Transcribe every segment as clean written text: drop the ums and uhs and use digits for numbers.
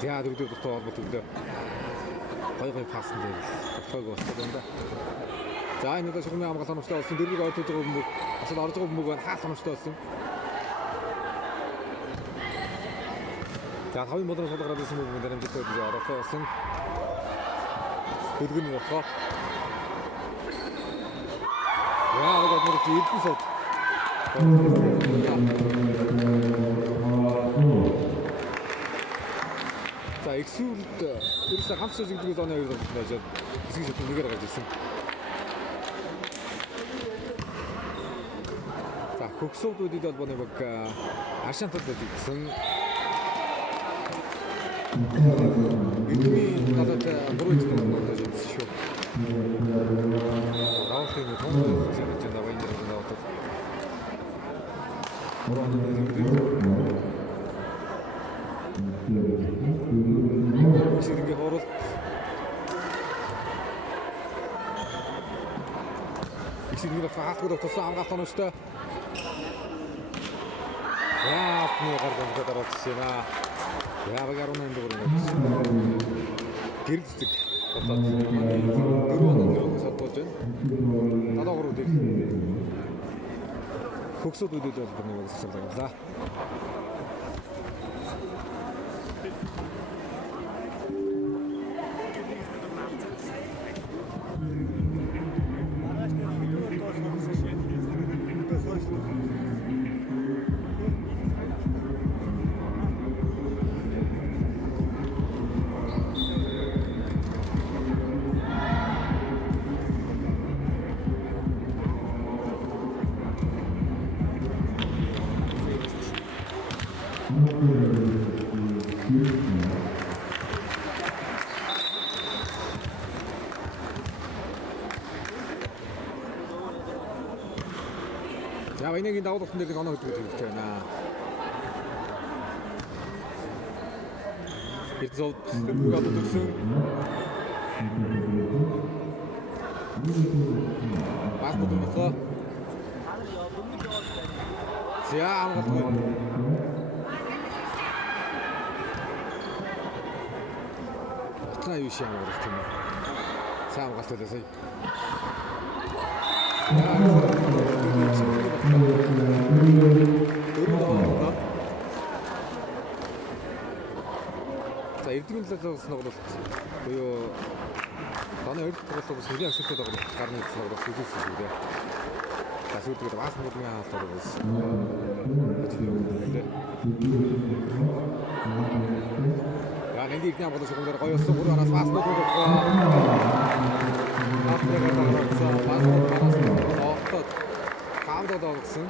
За дөрөвдөр дутуу холбогддог. Гой пассан дээр тохиог болчиход байна да. За энэ удаа шугамын хамгаалалт хоногчтой болсон дэргийг ойртож байгаа бөмбөг асал орж байгаа бөмбөг байна хаалт хоногчтой болсон. За хавийн болоос солгороод ирсэн бөмбөг дамжуулаад орохоо болсон. Дөргөн явах. Яа яг мөрөж ирсэн сод. За эксүрд ерөөсө ганц шилжигдэх оны хоёр болж хэсэг шатны нэгээр гарч ирсэн. За хөгсөөдүүдэд холбооны баг Ашантад үлдсэн. Бидний надад бүрээд болж ирсэн шүү. Раушны томд зэрэг давай энэ надад. Сэргээ хорол. Сэргээ фаахд тусаа хамгаалт онцтой. Яа, нэг гаргаж дараалсан аа. Яа, багаар унаа энэ дөрөв. Гэрэлцэг. Болоод дөрөв содбож байна. Надаагруу дээр. Хөгсөөдүүдэд бол нэг үсэлсэн байна. За энэгийн давуултан дээр нэг оноо хөдөлгөж хэрэгтэй байна. Эрзод дөрвөг олдсон. Бас бодгоо. За амгалт. Атна юу шам гэх юм. Саам галт үлээсэй. За эрдэнэ талаас нь бол буюу таны хоёр дахь бол нэлийн ашигтай байгаа гарны хэлсэн бол үзүүлсэн шүү дээ. За сүйдгээд бас модны хаалтаар бас. Я нэг юм болов шугам дээр гоёсон гур араас бас нууд байгаа. Гэсэн.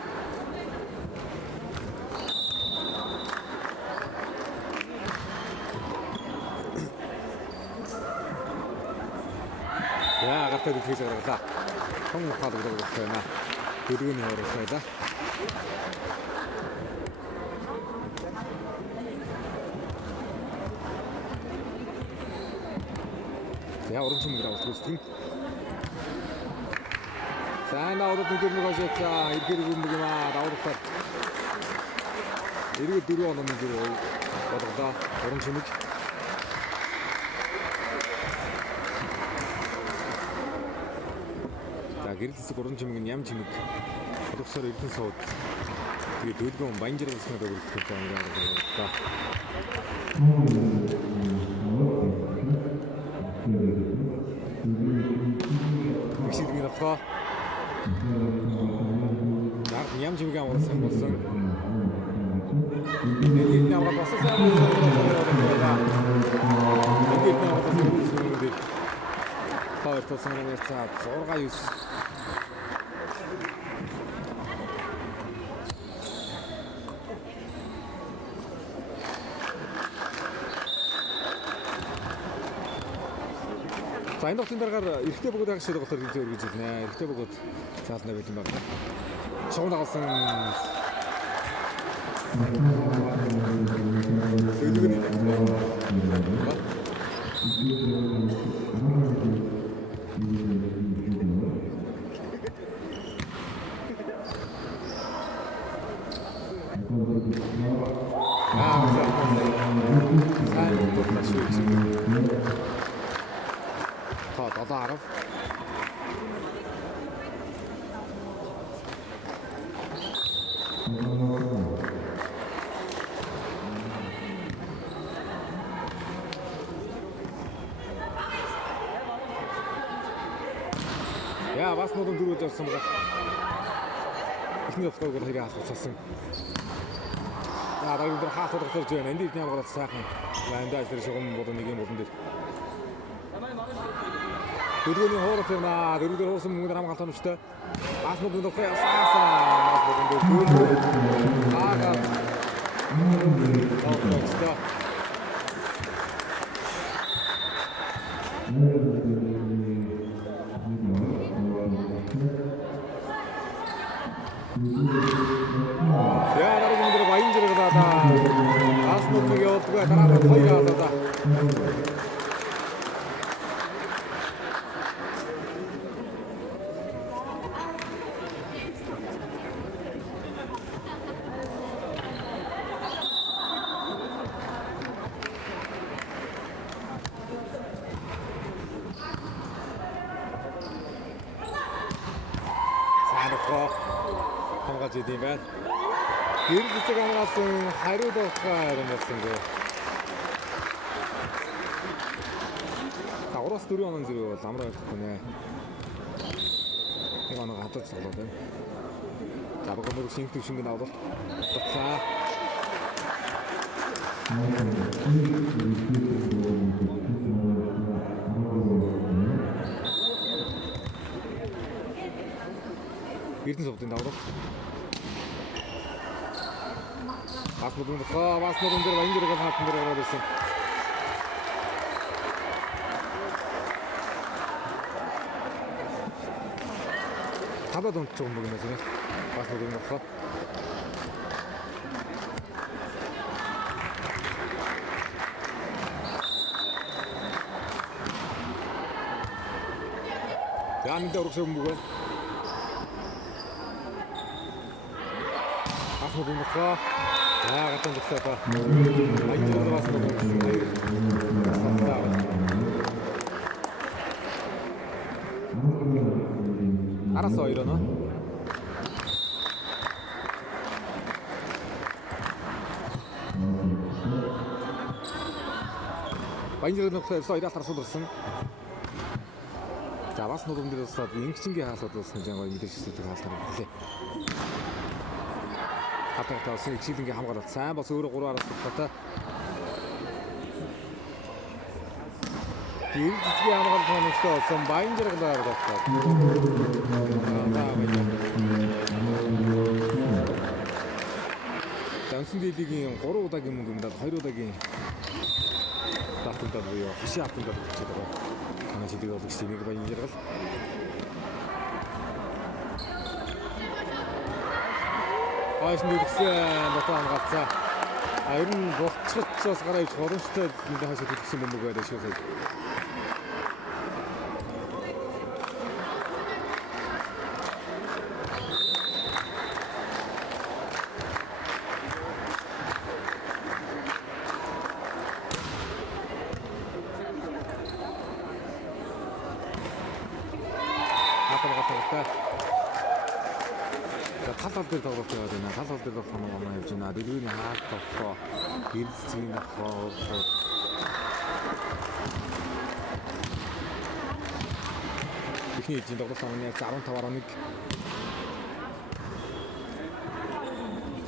Яа гартаа дүүж гаргалаа. Хон ухаал өгөх байна. Дөрөвний хоороос байлаа. Яа оранж мөнгө авах гэсэн. Сайн аваад дөрөв гашаа иргэр бөмбөг юм аа давуултаар. Иргэр дөрөв оноо мөнгө бодлоо. Оранж мөнгө. За гэрэлцэг оранж мөнгө нь ям чимэг. Продюсер Эрдэнэ сууд. Тэгээд дөлгөн банжир гэсэн нэг өгөх гэж байгаа. Ихсэг нэг авах. Ям чимэг амарсан болсон. Энэ ямар болсон юм бэ? Хоёр тосон нэг цаа 6-9. За энэ хотын дараагаар эрэгтэй бөгөөд агш шиг болохоор хэлж өргөж байна. Эрэгтэй бөгөөд цаална байт юм байна. Шугам дагалсан. сайн бодож шүү. Та 7-10. Яа, бас нодон дөрөж орсон байгаа. Ихний явцгааг бол хэрэг асуусан. Дараагийн дээр хаах удахсарж байна. Энд ийм гараад сайхан. Ландаж дээр шугам бодо нэг юм болон дээр. Дөрөвний хоорот юм аа. Дөрөвдөр хоосон мөнгө хамгаалт тончтой. Бас нодон дохтой асаасан. Бас бодон дээр гүйл. Аагаа. Оохтой. Карабат хоёр хаалаа. Санахоо хамгаалж идэм байна. Гэр бүлэг хамгаалсан хариуд болохгүй юм болсон гээ. Авраас 4 онон зэрэг бол амраа явахгүй нэ. Нэг оноо хатаж тоглоод байна. За баг мөр шинг шинг аваад. Туцаа. Эрдэнэ сувдын даваад. Бас модон дээр баян зэрэг хаалтан дээр ороод ирсэн. Хабад онцгой юм байна тийм ээ. Бас модон болохоор. Яамд өргөсөн юм байна. Бас модон болохоор гатан дэвтэ ба. Айдуу бас модон. 알았어 이러나? Баянжирын нөхцөлөөс ирээл тарсууд болсон. За бас нуруундээс ингэчингийн хаалт болсон гэж гоё мэдээж хэсэг хаалт хэлээ. Хатагтаас ихшилэнгийн хамгаалалт сайн бас өөрөө 3-аас тутгатай. Гэр бүлийн хамгаалалт хоногтой болсон Баянжиргаар болчихсон. Дансан дийлигийн 3 удаагийн мөнгө юмдаа 2 удаагийн таталтад буюу хашаа хатандад болчиход байгаа. Манай шилдэг болох чинь нэг Баянжиргал. Айс нэгсэн батан хамгаалцаа. Ер нь болцохоос гараа ич боломжтой нэг хашаа төлсөн юм байгаа шүү дээ. Талал дээр тоглох яваад байна. Талал дээр тоглох нь манай явж байна. Дэлгүүрийн хаалт тоглох. Гэрэлцгийн тоглох. Ихний эзэн тоглох амны 15-11.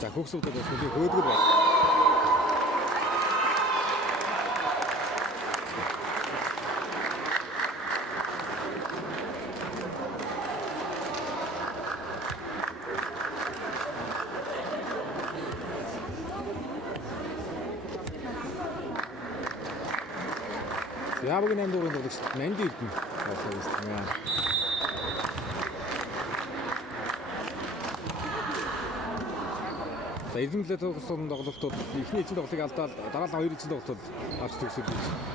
За хөгсөдөд бас нэг хөөдгөр байна. Яабгийн амдуурын тоглогч Манди Эрдэнэ болоо гэсэн юм. За Эрдэнэ тоглосон тоглолтууд эхний эзэн тоглолтыг алдаад дараалал 2 эзэн тоглолтод авч төгсөж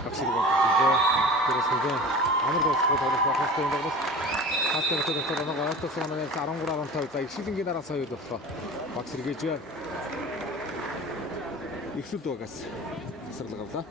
багш хэрэг болж байгаа. Тэрээс нэг амар болсгоо тоглох багтай юм тоглолт. Хатаа тоглолтод нэг ойтос манай 13-15 за ихшилэнгийн дараас хоёр боллоо. Багш хэрэгэж байна. Ихсэл дугаас засварлага авлаа.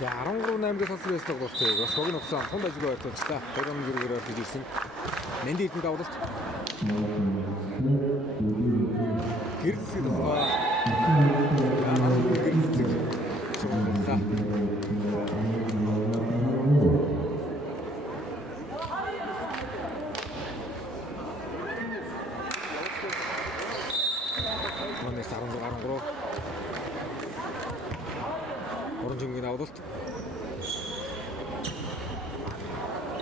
За 13-8-гийн салсан байсан тоглолтыг бас богино хугацаанд тунд ажиг ойртолцтой 2-4-ээр орж ирсэн. Нэнди эдний давлалт. Гэрэлцэх тухай. Гэрэлцэх. Шооллоо. Манай 13 Оранжингийн давлалт.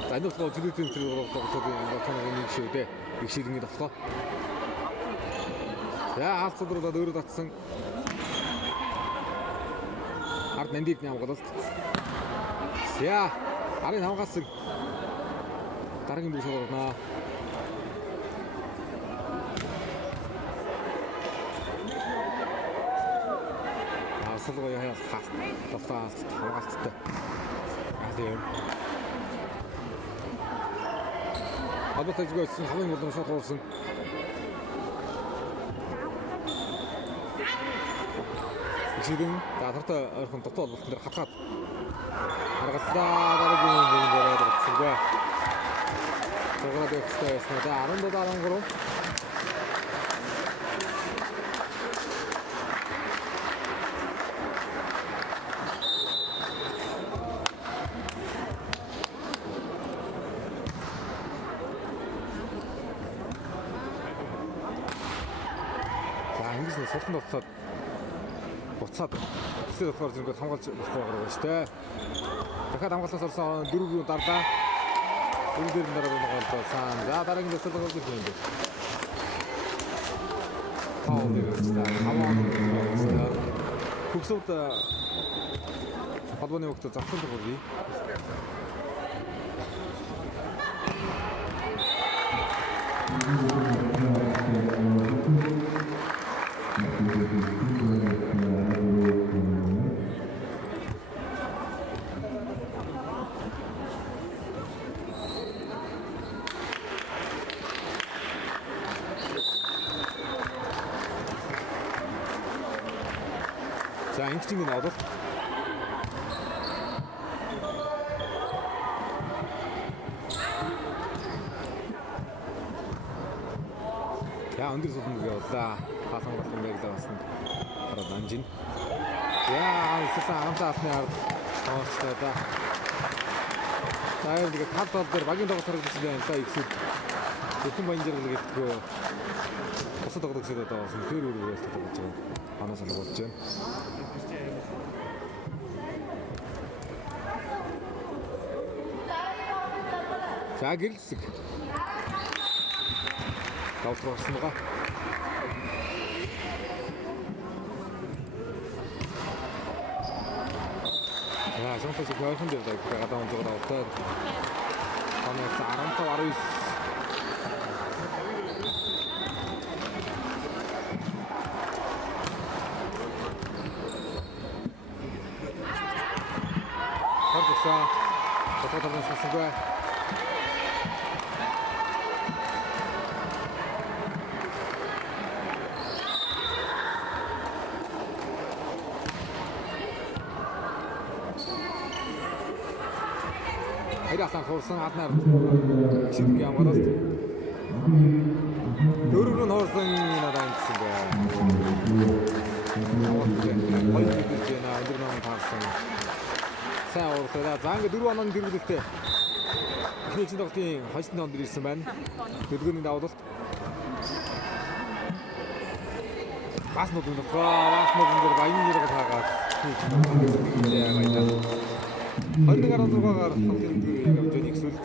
За энэ бол зүрхтэн тоглолтын баталгааны нэг шүү дээ. Их ширэнгийн тоглоо. За хаалцдруудад өөрөө татсан. Ард Нандид хамгаалалт. За арын хамгаалсан. Дараагийн бүс орноо. Асалгой яа хаа. Тавтаа хамгаалттай. Алиер. Албатай жигсэн хамгийн болон шот болсон. Жигэн дадартай ойрхон дотоо болтон дээр хатгаад аргаллаа дараагийн бүлэнд ороод ирсэн. Тэгвэл экстэйс надаа 17-13. Султан тоглоод буцаад хэсэг болохоор зэрэг хамгаалж болохгүй байгаа шүү дээ. Дахиад хамгаалснаас орсон 4-ийн дарлаа. 4 дээр дараа байгаа цаан. За дараагийн дэсэл тоглож ирэх юм дээ. Паул нэгтэй хамгаалсан. Хөгсөвд холбооны хөгтө завсан дөрвий. За инженерийн авалт. За өндөр султанд явлаа. Хаалхан болон байглаа басна. Ороод анжин. Яа, сасан хамтаа алхны ард тоостой да. Таяр тэгээд тал тал дээр багийн тоглолт харагдсан байна. За ихсэд зөвхөн баянжрал гэдэггүй. Бусад тоглолт хийгээд байгаа. Тэр үргэлж тоглож байгаа. Ханаас нь болж байна. За гэрэлцэг. Давтал болсон байгаа. За шонтос их ойрхон дээр гадаа онцгой давтал. Хамаа 15-19. Харцаа. Татвартай сасгүй. Хайрасан хурсан аднаар шигний амгаалалт. Дөрөв нь хурсан надад гэсэн бай. Хоёр гэж яна өндөр нам таарсан. Сайн урлаа. За ингээ 4 оноо дэргэлэлтэй. Эхний чинь тоглолтын хожны онд ирсэн байна. Дөрөвний давлалт. Бас нууд дээр баян нэрээр хаагаад 21-16-гаар хамгийн дөрөв явж байгаа нэгсүүлд.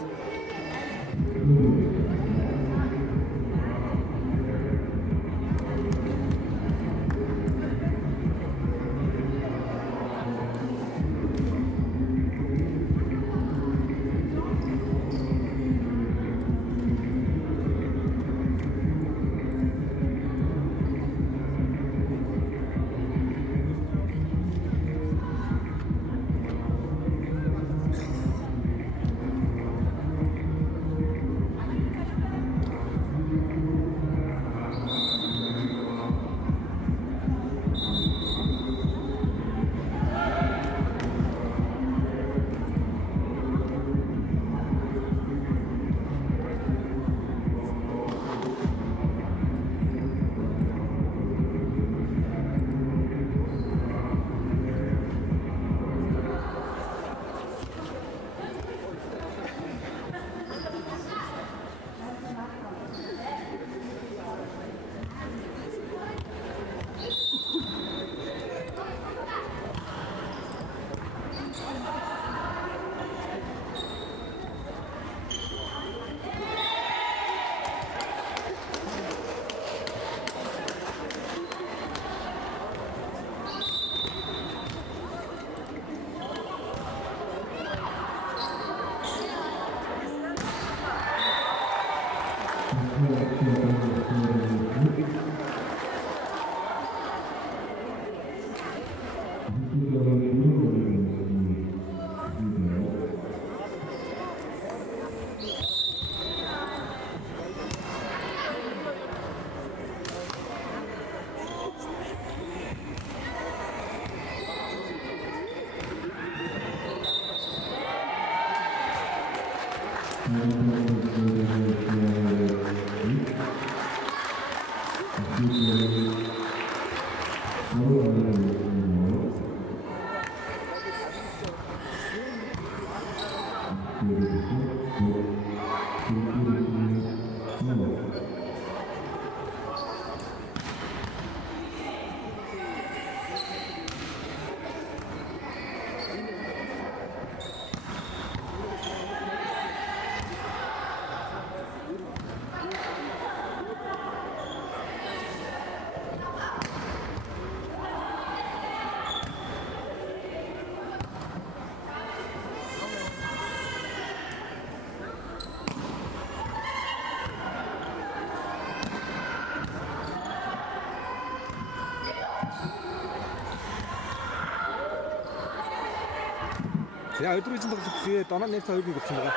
За өдрийн тоглолтын доноо нэр цаа 2-1 болсон байгаа.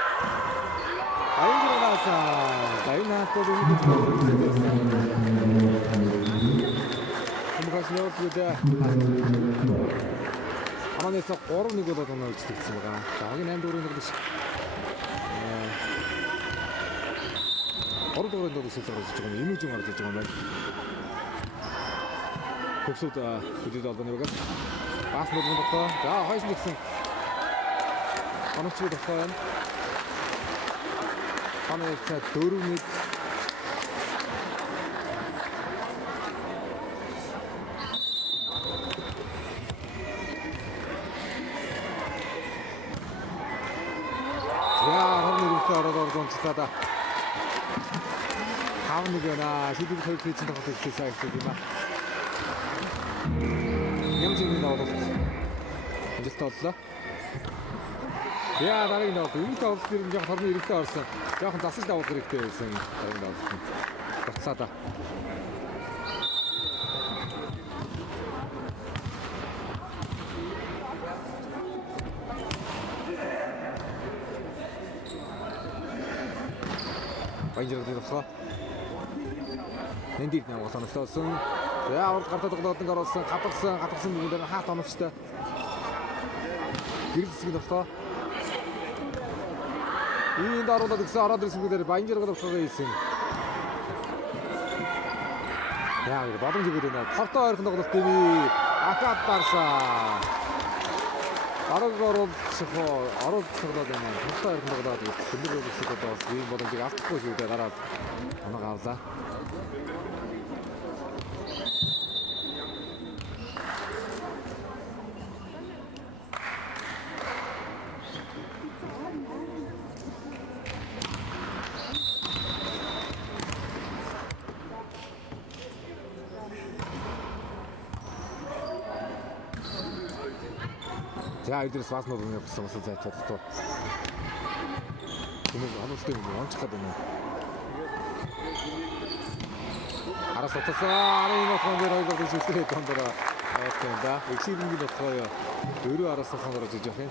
Аянгураас энэ хатад үнэхээр Хамгаас явуулдаг. Аманаас 3-1 болоод оноо үлдсэн байгаа. За хагийн 8 дөрөв тоглож. 3 дөрөв тоглож сэлж гарч байгаа юм. Имүүжин гарч байгаа юм байна. Хөвсөд хөдөлгөөн албаны багаас бас нэг тоглоо. За хойш нэгсэн Ануучруу тохиолдсон. Хамаач 4-1. За хорны рүүгээ ороод онцлоо. Хаавныг яна шийдвэр хийх чинь тоглох гэсэн сайт юм аа. Ямжиг даваад. Энд толлоо. Яа дараагийн даваад энэ тоглолт дээр нь яг хорны иргэдээ орсон. Яахан засаж давах хэрэгтэй байсан. Дараагийн даваад. Батлаа да. Баяртай тохоо. Нэндийг нэг болоосон. За аваад гартаа тоглоод оруулсан, хатгсан бүгд хаалт оновчтой. Гэрэл хэсэг тохоо. Ийм даруулаад гэсэн ороод ирсэн бүгдээр Баянжиргад тохоо ийсэн. Яа, бодомжгүй дээ. Хортой ойрхон тоглолт тийм ээ. Ахаад барсаа. Ороод тоглоод байна. Хортой ойрхон тоглоод тэмдэг үсэг одоо ийм боломжийг алдахгүй шүү дээ. Гараад оноо авлаа. За эдгээрээс бас нуур явуулсан бас зай чаддаг. Хүмүүс амжилттай онцгой гэдэг юм. Араас утасаа 10 нотхон дээр хоёр гол шүлтээ дондороо авсан да. Эксидингийн нотхоо өөрөө араас сонорож иж явах юм.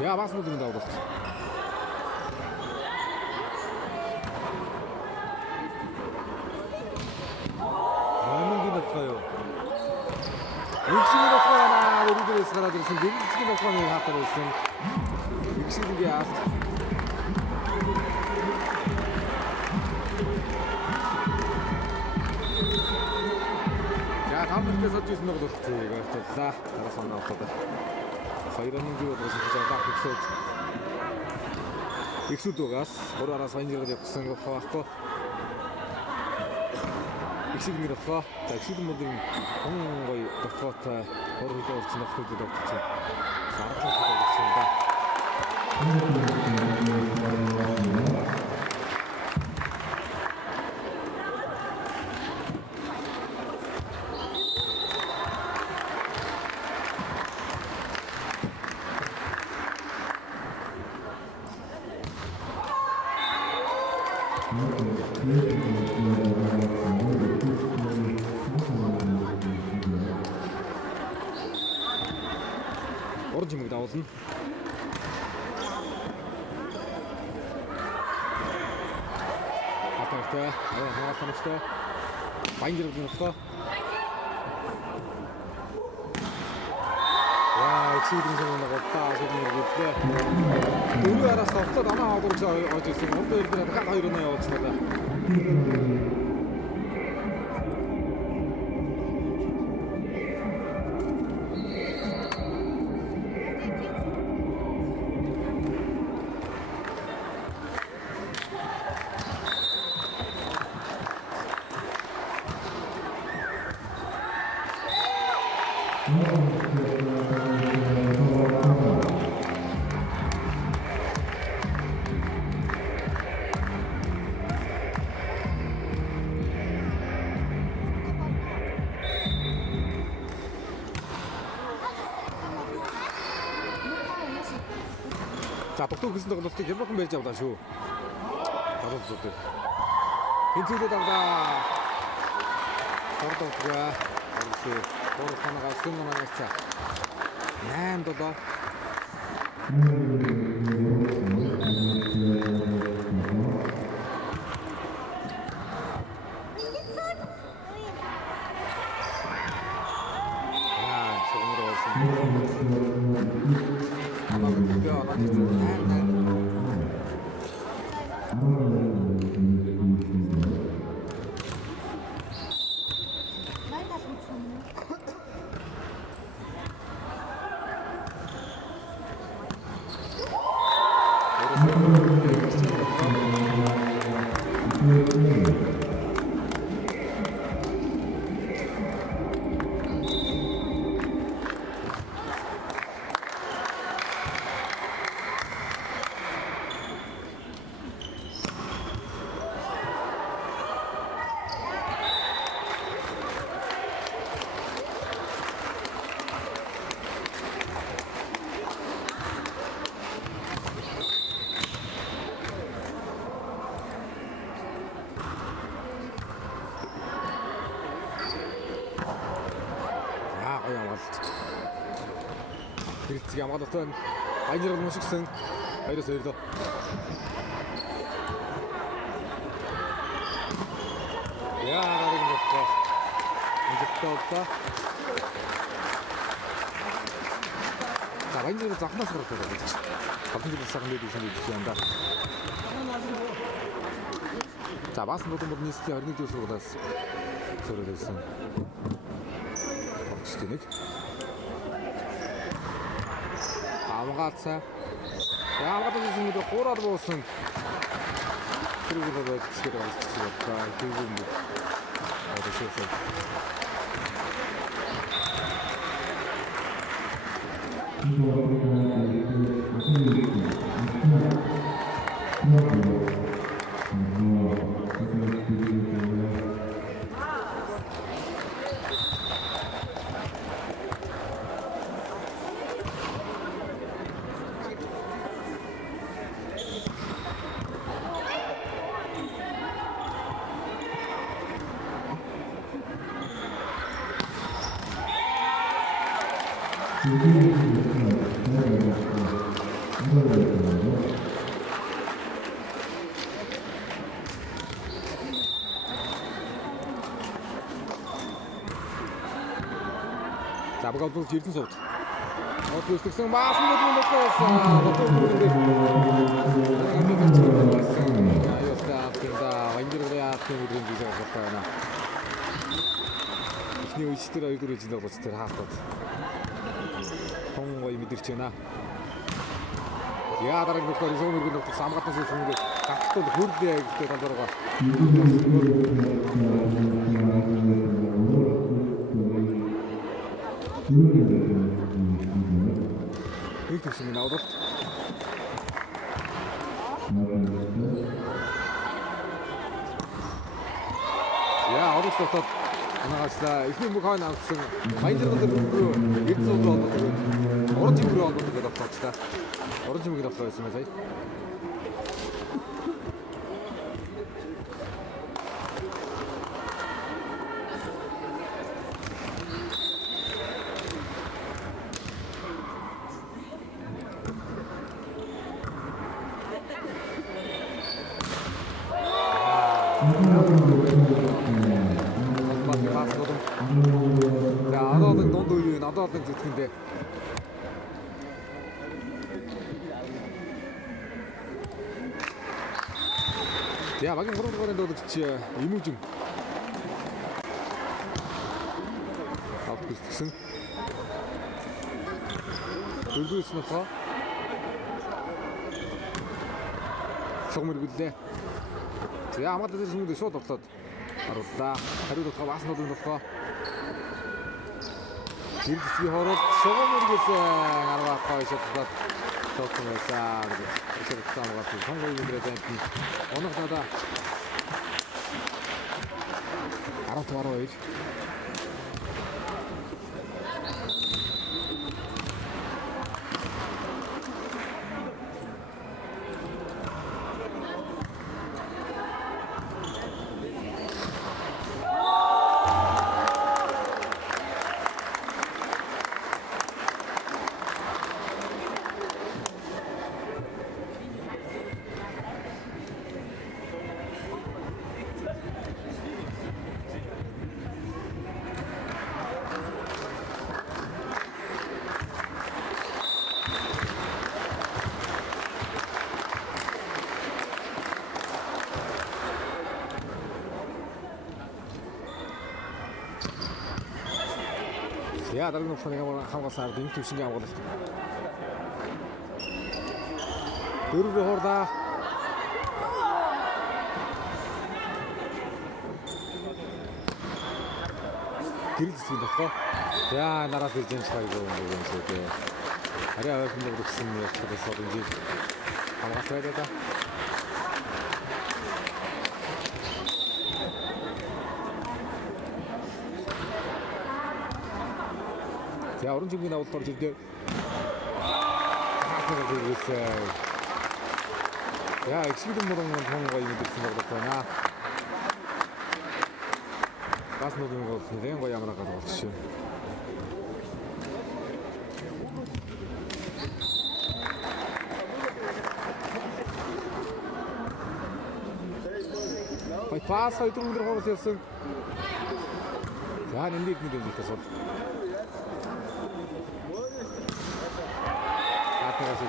Ja, was moet er nou dat? Нэмгийн нотгоо. Нэгшийн нотгоо яна өөрөөс гараад ирсэн. Дэргэцгийн нотгооны хатар байсан. Нэгшингийн яа. Я хамтдаа сольж ирсэн нэг болчихсон. Гартаа. Араас нь аваад. Хоёрын зүйл болж байгаа хэвчээд ихсүүд угаас өөрөөс хонжиргал явсан байхгүй. Ихсүүд мөрөхгүй. За ихсүүд мөрийн гоё дотгоотой өөрөөр хэлбэл нөхдөд өгсөн. Саргалж байгаа юм да. Орж юмг давуулна. Хатартай, хааламжтай. Баянжиргал нөхөө. Яа, чигрийн нэг удаа шигнэрлээ. Дөрөв араас тавтаад анаа хадурч орж ирсэн. Өндөр дээр дахиад 2-1 явуулчихлаа. За тогтоо гэсэн тоглолтыг хямрхан барьж авлаа шүү. Тоглолтууд. Тэнцвэрүүд авлаа. Ордоггаа. Ордоо. Ордооноо сумнаас. 8-7. Гэрэлцэг ямгаалтай баяргал мушигсэн 2-2 лөө. Яа нарыг нөхөө. Инжектоолта. За баяргал захнаас гарах гэдэг гэж. Хатан сайхан дээр үсэн гэж юм да. За бас нутгийн нийслэлийн 21 жилийн сургуулиас сөрөлсөн. Багчтэнэг. Авгаацаа. Яагаад гэсэн юм бэ? Гураар буусан. Тэрүүгээр бодчихлоо болчихлоо. 됐어요. 자, 감독 뒤를 쏘. 어떻게 특성 맞습니다. 있습니다. 오더. 야, 어렸어. 나갑시다. 이게 뭐 가만 나왔어. 많이 들어간데 그 일소도 안 넣고 어른 집으로 안 넣는 거 갑시다. 어른 집으로 들어갔습니다. 나도 듣는데 야 막이 뭐라고 그러는데 너도 듣지 이무중 아프스승 돌고 있으니까 조금을 그때 야 아마도 대신도 쇼도 없었 알았다 하루도 더 와서 너도 넣고 길지 허럽 조금을 알아봤고 있었다 좋습니다. 이렇게 싸움 같은 성공인들의 뱀피 어느 하다 알아서 알아야지. Ja, daar heb ik nog van gaan we naar ding tussen jou worden. Durve horda. Girişinde ko. Ya, naraz edeceğim çıkarıyor bu şeyde. Hadi abi şimdi bu kısmını yaptık sorunca. Ama şöyle de. 자, 오른쪽이 나오고 떨어질 때 야, 엑시비전 모드는 통과 이미 됐습니다. 그렇구나. 가스 노드는 거 굉장히 거의 아무나 가도 없지. Vai passa aí todo mundo rola atenção. Já nem liga me dentro só. Até você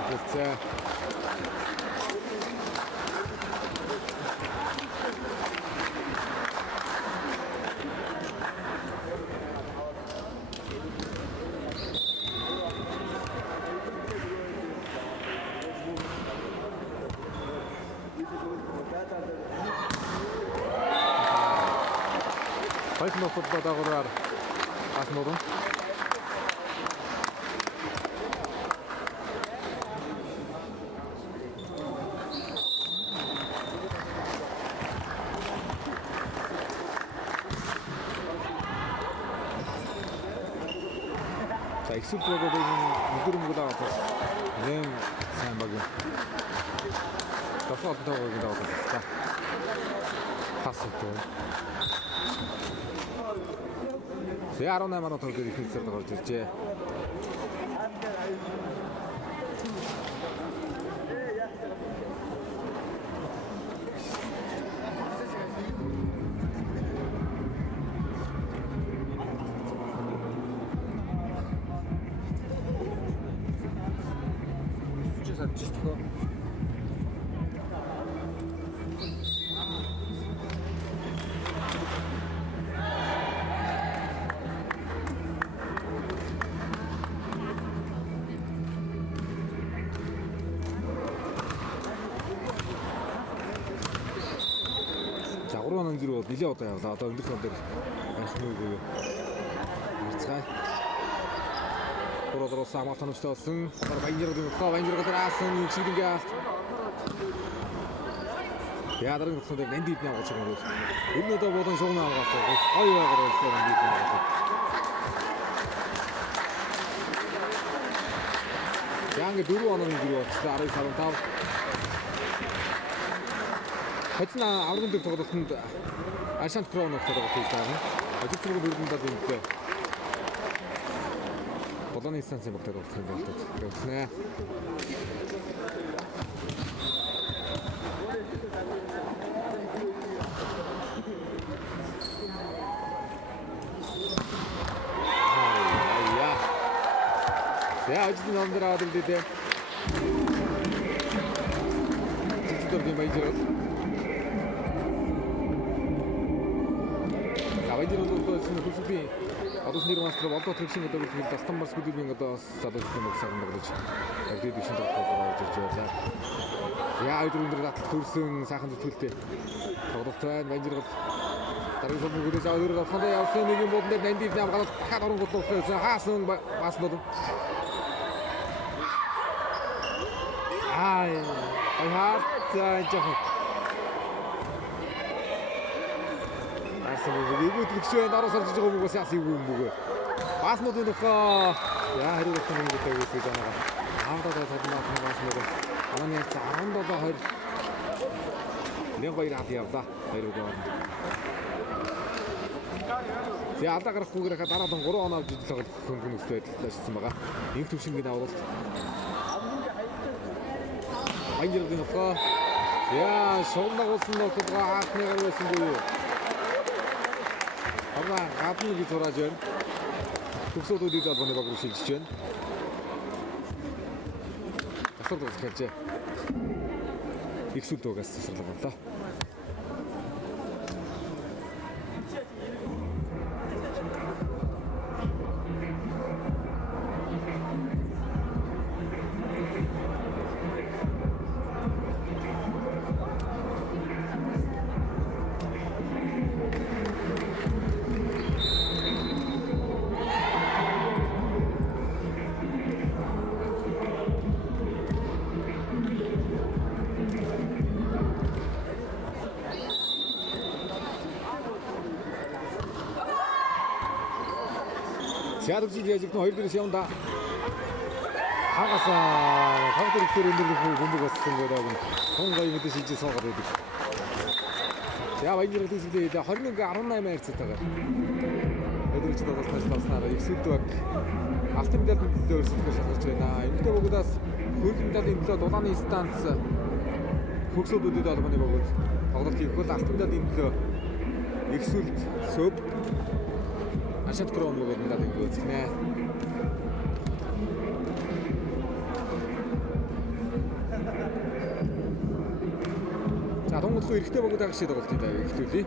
Хоёрын нотод дагуулаар бас нодон. За эксүд болоод нүдэрмгүүд аваад нэм сайн баг. Тохиолдолд тавыг даваад байна. Хасдаг. Тэгээ 18 минут дээр их хэсэг гарч иржээ. За 3 0 нилээ удаа явлаа. Одоо өндөр хон дээр арих нүгөө юу. Харцгай. Бороо самаатан устсан. Баянжиргад раасан чиглэнгээ алт. Яадар нь хөтөд нандид нэг гоч юм. Энэ удаа болон шугнаа авгаалтай. Гоё байгаар болсон нандид нэг. Янг 4 оноо нэмэр болчихлоо 15. Хэдэн аврагын дэг тоглолтод Ашант Крон тогтоог хийсэн. Ажигчрын бүрдэнд дэмжлээ. Болооны станцын бүгд тоглох юм байна. Тэгснэ. Я ажил номдораад үлдээ. Чигтэр баяжрал. Баяжрал болсон хүсэлтийн одоо нэр мастер болоо төгшин гэдэг нь далтан бас бүдүүгийн одоо залуучдын мөксагт ногдож яг дэд бишин тоглож ирж байлаа. Яа өдрөөр датал төрсөн сайхан зүтгэлтэй тоглолт байна. Баяжрал дараагийн сум бүгдээ заа өөрөө хандаа явсан нэг юм боднод нандив нам гараад дахиад орон гол болсон хаасан бас нод. Ай яах 이거 득쇼에 따라서 지금 보고 샷이 우무고 바스모도 넣고 야 해로 같은 거 되고 있잖아 아무도 더 나타나 바스모도 아니 잘한다 더 해. 내가 거의 라디오다 이러고 야 아까 그렇고 그렇게 따라던 거로 하나 주다가 그런 있어야 됐다 막아 잉 투신이 나오고 많이 이러고 넣고 야 쇼나고 쓴 넣고가 내가 그랬은 거예요. Ага, гадны гэж зураж байна. Төгсөөдүүд албаны баг руу шилжиж байна. Асар дуус хэлжээ. Их сүл дуугаас засварлаг боллоо. Яадаг яаж их хоёр дээрээс явна да. Хагасаа тавтар ихэр өндөрлөх бөмбөг болсон гэдэг нь хонгой мэдээ шийдэж суугаад байдаг. Яа баяр төсөлтэй 21-18 хайрцаатайгаар. Өдөрч тоглолтоос таснараа их сүлдэг алтан медальд төлөө өрсөлдөх шалгаж байна. Эмэгтэй богдоос хөргөн медалийн төлөө дулааны станц хөгсөөдүүдэд албаны богд тоглолт хийх бол алтан медалийн төлөө их сүлд сөв Ашат Крон богд медалийн гүйцэнэ. За Тонгодгүй эрэгтэй богд агшид тоглолт хийдэг хэвтүүлээ.